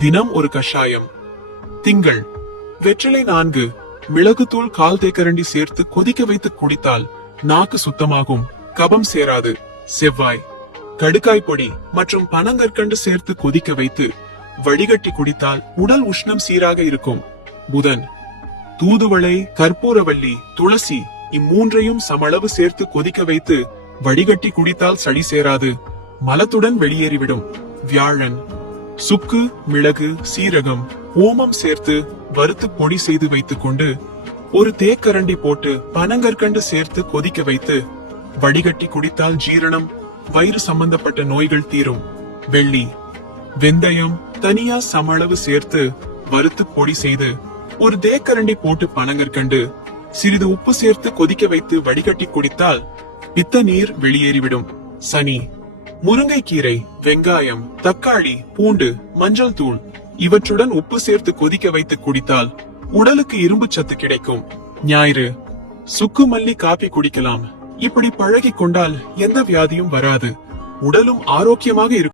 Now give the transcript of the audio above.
தினம் ஒரு கஷாயம். திங்கள் வெற்றிலை 4, மிளகுத்தூள் 1/4 தேக்கரண்டி சேர்த்து கொதிக்க வைத்து குடித்தால் நாக்கு சுத்தமாகும், கபம் சேராது. செவ்வாய் கடுக்காய் பொடி மற்றும் பனங்கற்கண்டு சேர்த்து கொதிக்க வைத்து வடிகட்டி குடித்தால் உடல் உஷ்ணம் சீராக இருக்கும். புதன் தூதுவளை, கற்பூரவள்ளி, துளசி இம்மூன்றையும் சமளவு சேர்த்து கொதிக்க வைத்து வடிகட்டி குடித்தால் சளி சேராது, மலத்துடன் வெளியேறிவிடும். வியாழன் சுக்கு, மிளகு, சீரகம், ஓமம் சேர்த்து வறுத்து பொடி செய்து வைத்துக் கொண்டு ஒரு தேக்கரண்டி போட்டு பனங்கற்கண்டு சேர்த்து கொதிக்க வைத்து வடிகட்டி குடித்தால் ஜீரணம், வயிறு சம்பந்தப்பட்ட நோய்கள் தீரும். வெள்ளி வெந்தயம், தனியா சமளவு சேர்த்து வறுத்து பொடி செய்து ஒரு தேக்கரண்டி போட்டு பனங்கற்கண்டு சிறிது உப்பு சேர்த்து கொதிக்க வைத்து வடிகட்டி குடித்தால் பித்த நீர் வெளியேறிவிடும். சனி முருங்கைக்கீரை, வெங்காயம், தக்காளி, பூண்டு, மஞ்சள் தூள் இவற்றுடன் உப்பு சேர்த்து கொதிக்க வைத்து குடித்தால் உடலுக்கு இரும்பு சத்து கிடைக்கும். ஞாயிறு சுக்கு மல்லி காபி குடிக்கலாம். இப்படி பழகி கொண்டால் எந்த வியாதியும் வராது, உடலும் ஆரோக்கியமாக இருக்கும்.